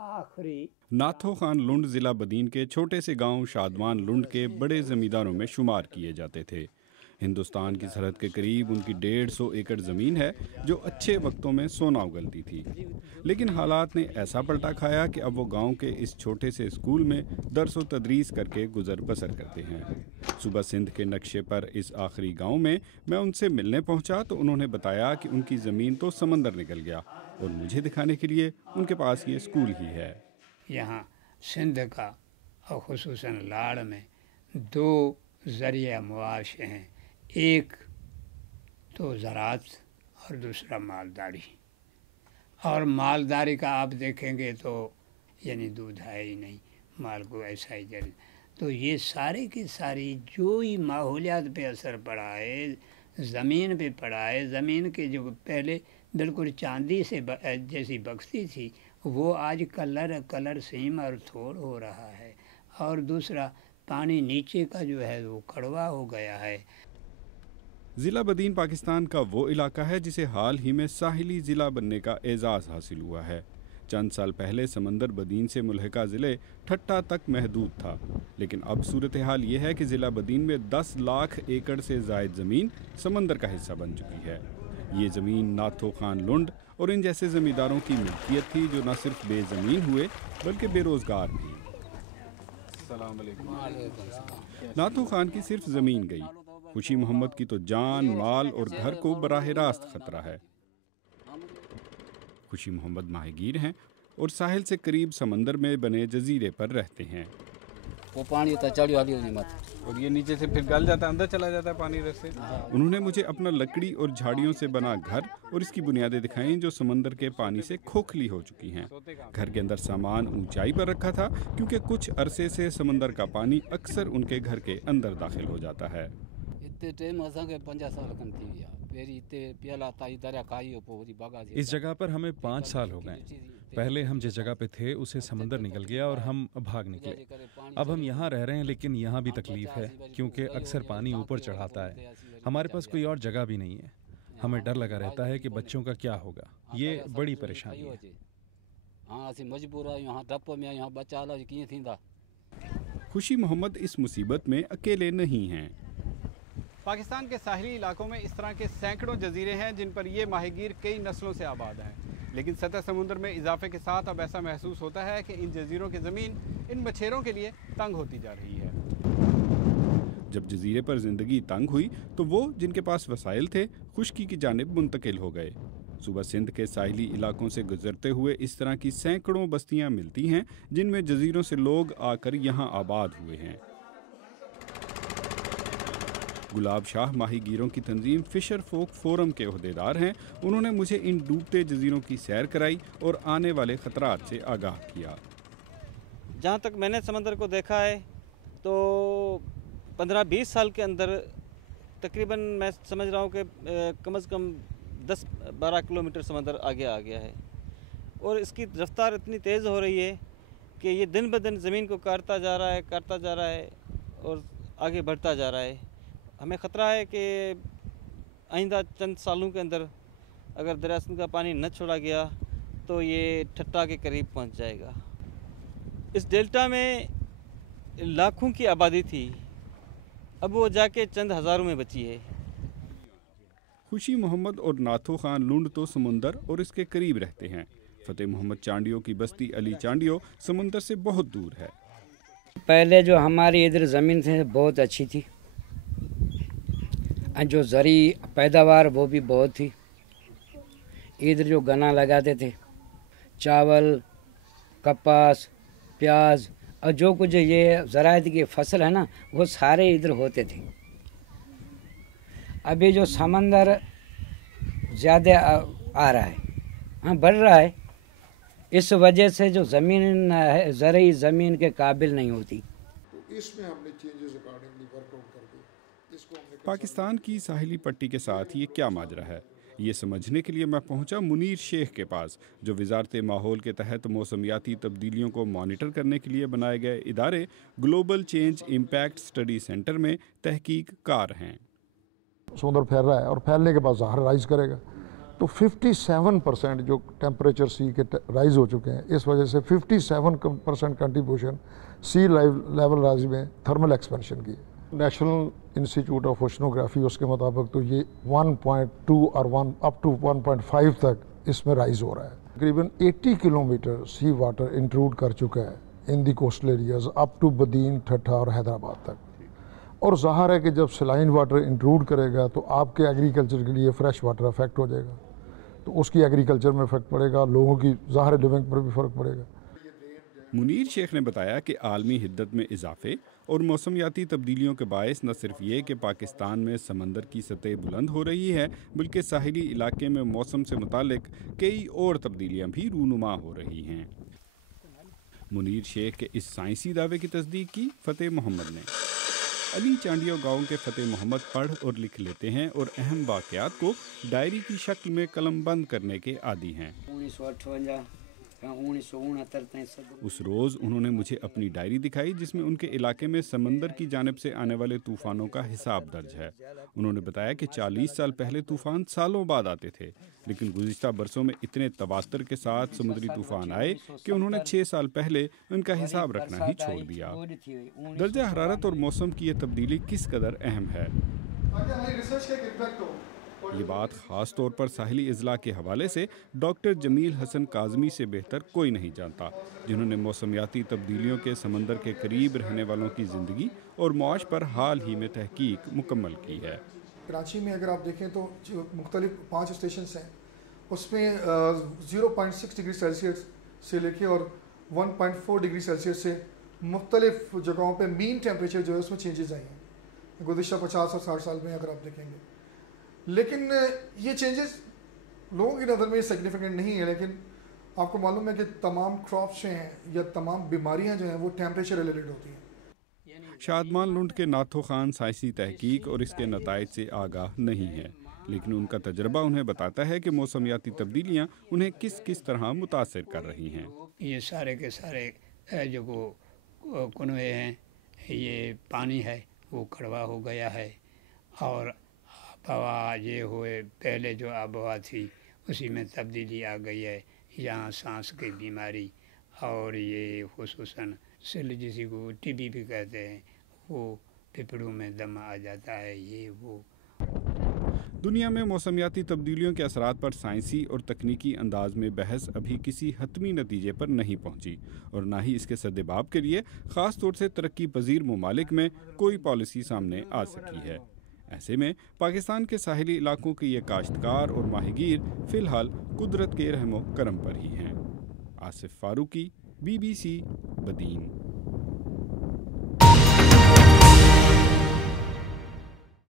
आखिरी। नाथो खान लुंड जिला बदीन के छोटे से गांव शादमान लुंड के बड़े जमींदारों में शुमार किए जाते थे। हिंदुस्तान की सरहद के करीब उनकी 150 एकड़ ज़मीन है जो अच्छे वक्तों में सोना उगलती थी। लेकिन हालात ने ऐसा पलटा खाया कि अब वो गांव के इस छोटे से स्कूल में दरस व तदरीस करके गुजर बसर करते हैं। सुबह सिंध के नक्शे पर इस आखिरी गांव में मैं उनसे मिलने पहुंचा तो उन्होंने बताया कि उनकी ज़मीन तो समंदर निकल गया और मुझे दिखाने के लिए उनके पास ये स्कूल ही है। यहाँ सिंध का और खुसूसन लाड़ में दो ज़रिया मुआश हैं, एक तो ज़राअत और दूसरा मालदारी। और मालदारी का आप देखेंगे तो यानी दूध है ही नहीं, माल को ऐसा ही जल। तो ये सारी की सारी जो ही माहौलियात पे असर पड़ा है, ज़मीन पे पड़ा है, ज़मीन के जो पहले बिल्कुल चांदी से जैसी बख्ती थी वो आज कलर सेम और थोड़ हो रहा है। और दूसरा पानी नीचे का जो है वो कड़वा हो गया है। ज़िला बदीन पाकिस्तान का वो इलाका है जिसे हाल ही में साहिली ज़िला बनने का एजाज़ हासिल हुआ है। चंद साल पहले समंदर बदीन से मुल्हिका ज़िले ठट्टा तक महदूद था, लेकिन अब सूरत हाल ये है कि ज़िला बदीन में 10 लाख एकड़ से ज़ायद ज़मीन समंदर का हिस्सा बन चुकी है। ये ज़मीन नाथो खान लुंड और इन जैसे ज़मींदारों की मिल्कियत थी जो न सिर्फ बेज़मीन हुए बल्कि बेरोज़गार भी। नाथो खान की सिर्फ ज़मीन गई, खुशी मोहम्मद की तो जान, माल और घर को बराह रास्त खतरा है। खुशी मोहम्मद माहीगीर हैं और साहिल से करीब समंदर में बने जजीरे पर रहते हैं। वो पानी चढ़ी वाली मत और ये नीचे से फिर गल जाता है, अंदर चला जाता है पानी इधर से। उन्होंने मुझे अपना लकड़ी और झाड़ियों से बना घर और इसकी बुनियादें दिखाईं जो समंदर के पानी से खोखली हो चुकी हैं। घर के अंदर सामान ऊंचाई पर रखा था क्योंकि कुछ अरसे से समंदर का पानी अक्सर उनके घर के अंदर दाखिल हो जाता है। इस जगह पर हमें 5 साल हो गए। पहले हम जिस जगह पे थे उसे समंदर निकल गया और हम भाग निकले। अब हम यहाँ रह रहे हैं, लेकिन यहाँ भी तकलीफ है क्योंकि अक्सर पानी ऊपर चढ़ाता है। हमारे पास कोई और जगह भी नहीं है। हमें डर लगा रहता है कि बच्चों का क्या होगा। ये बड़ी परेशानी है। खुशी मोहम्मद इस मुसीबत में अकेले नहीं हैं। पाकिस्तान के साहिली इलाकों में इस तरह के सैकड़ों जजीरे हैं जिन पर ये माहीगीर कई नस्लों से आबाद हैं। लेकिन सतह समुद्र में इजाफे के साथ अब ऐसा महसूस होता है कि इन जजीरों की ज़मीन इन मछेरों के लिए तंग होती जा रही है। जब जजीरे पर जिंदगी तंग हुई तो वो जिनके पास वसाइल थे खुश्की की जानिब मुंतकिल हो गए। सुबह सिंध के साहिली इलाकों से गुजरते हुए इस तरह की सैकड़ों बस्तियां मिलती हैं जिनमें जजीरों से लोग आकर यहाँ आबाद हुए हैं। गुलाब शाह माहीगीरों की तंजीम फिशर फोक फोरम के ओहदेदार हैं। उन्होंने मुझे इन डूबते जजीरों की सैर कराई और आने वाले खतरात से आगाह किया। जहाँ तक मैंने समंदर को देखा है तो 15-20 साल के अंदर तकरीबन मैं समझ रहा हूँ कि कम से कम 10-12 किलोमीटर समंदर आगे आ गया है और इसकी रफ्तार इतनी तेज़ हो रही है कि ये दिन ब दिन ज़मीन को काटता जा रहा है और आगे बढ़ता जा रहा है। हमें ख़तरा है कि आइंदा चंद सालों के अंदर अगर दरिया सिंध का पानी न छोड़ा गया तो ये ठट्टा के करीब पहुंच जाएगा। इस डेल्टा में लाखों की आबादी थी, अब वो जाके चंद हज़ारों में बची है। खुशी मोहम्मद और नाथो खान लुंड तो समुंदर और इसके करीब रहते हैं। फतेह मोहम्मद चांडियो की बस्ती अली चांडियो समुंदर से बहुत दूर है। पहले जो हमारी इधर ज़मीन थी बहुत अच्छी थी, जो ज़री पैदावार वो भी बहुत थी। इधर जो गन्ना लगाते थे, चावल, कपास, प्याज और जो कुछ ये ज़राअत की फसल है ना वो सारे इधर होते थे। अभी जो समंदर ज़्यादा आ रहा है, हाँ बढ़ रहा है, इस वजह से जो ज़मीन है ज़रूरी ज़मीन के काबिल नहीं होती। तो इसमें हमने चेंजेस अकॉर्डिंगली वर्कआउट करके इसको पाकिस्तान की साहिली पट्टी के साथ ये क्या माजरा है, ये समझने के लिए मैं पहुंचा मुनीर शेख के पास, जो वजारत माहौल के तहत मौसमियाती तब्दीलियों को मॉनिटर करने के लिए बनाए गए इदारे global change impact study centre में तहकीक कार हैं। समुद्र फैल रहा है और फैलने के बाद ज़हर राइज करेगा, तो 57% जो टेम्परेचर सी के राइज हो चुके हैं, इस वजह से 57% कंट्रीब्यूशन सी लेवल राइज में थर्मल एक्सपेंशन की। नेशनल इंस्टीट्यूट ऑफ ओशनोग्राफी उसके मुताबिक तो ये 1.2 और अप टू 1.5 तक इसमें राइज हो रहा है। तकरीबन 80 किलोमीटर सी वाटर इंट्रूड कर चुका है in the coastal areas up to Badin, Thatta और हैदराबाद तक। और ज़ाहिर है कि जब सलाइन वाटर इंट्रूड करेगा तो आपके एग्रीकल्चर के लिए फ्रेश वाटर अफेक्ट हो जाएगा, तो उसकी एग्रीकल्चर में इफेक्ट पड़ेगा, लोगों की ज़ाहिर लिविंग पर भी फ़र्क पड़ेगा। मुनीर शेख ने बताया कि आलमी हिद्दत में इजाफे और मौसमियाती तब्दीलियों के बायस न सिर्फ ये कि पाकिस्तान में समंदर की सतह बुलंद हो रही है, बल्कि साहिली इलाके में मौसम से मुतालिक कई और तब्दीलियाँ भी रूनुमा हो रही हैं। मुनीर शेख के इस साइंसी दावे की तस्दीक की फ़तेह मोहम्मद ने। अली चांडियो गांव के फ़तेह मोहम्मद पढ़ और लिख लेते हैं और अहम वाक़यात को डायरी की शक्ल में कलमबंद करने के आदी हैं। 1958 उस रोज़ उन्होंने मुझे अपनी डायरी दिखाई जिसमें उनके इलाके में समंदर की जानिब से आने वाले तूफ़ानों का हिसाब दर्ज है। उन्होंने बताया कि 40 साल पहले तूफ़ान सालों बाद आते थे, लेकिन गुज़िश्ता बरसों में इतने तवातर के साथ समुद्री तूफ़ान आए कि उन्होंने 6 साल पहले उनका हिसाब रखना ही छोड़ दिया। दर्जा हरारत और मौसम की यह तब्दीली किस कदर अहम है, ये बात ख़ास तौर पर साहिली अजला के हवाले से डॉक्टर जमील हसन काज़मी से बेहतर कोई नहीं जानता, जिन्होंने मौसमियाती तब्दीलियों के समंदर के करीब रहने वालों की ज़िंदगी और मौज पर हाल ही में तहकीक मुकम्मल की है। कराची में अगर आप देखें तो जो मुख्तलिफ 5 स्टेशन हैं उसमें 0.6 डिग्री सेल्सियस से लेके और 1.4 डिग्री सेल्सियस से मुख्तलिफ जगहों पे मीन टेम्परेचर जो है उसमें चेंजेस आई हैं गुज़िश्ता 50 और 60 साल में अगर आप देखेंगे। लेकिन ये चेंजेस लोगों की नज़र में सिग्निफिकेंट नहीं है, लेकिन आपको मालूम है कि तमाम क्रॉप्स हैं या तमाम बीमारियां जो हैं वो टेम्परेचर रिलेटेड होती हैं। शादमान लुंड के नाथो खान साइंसी तहकीक और इसके नताइज से आगाह नहीं है, लेकिन उनका तजर्बा उन्हें बताता है कि मौसमियाती तब्दीलियाँ उन्हें किस किस तरह मुतासिर कर रही हैं। ये सारे के सारे जो कुनवे हैं, ये पानी है वो कड़वा हो गया है, और आबहवा ये हुए पहले जो आबहवा थी उसी में तब्दीली आ गई है। यहाँ सांस की बीमारी और ये खुसूसन सिल जिसी को टीबी भी कहते हैं, वो फेफड़ों में दम आ जाता है, ये वो। दुनिया में मौसमियाती तब्दीलियों के असरात पर साइंसी और तकनीकी अंदाज में बहस अभी किसी हतमी नतीजे पर नहीं पहुंची, और ना ही इसके सद्देबाब के लिए ख़ास तौर से तरक्की पजीर ममालिक में कोई पॉलिसी सामने आ सकी है। ऐसे में पाकिस्तान के साहिली इलाकों के ये काश्तकार और माहिगीर फ़िलहाल कुदरत के रहमो करम पर ही हैं। आसिफ फारूकी, BBC, बदीन।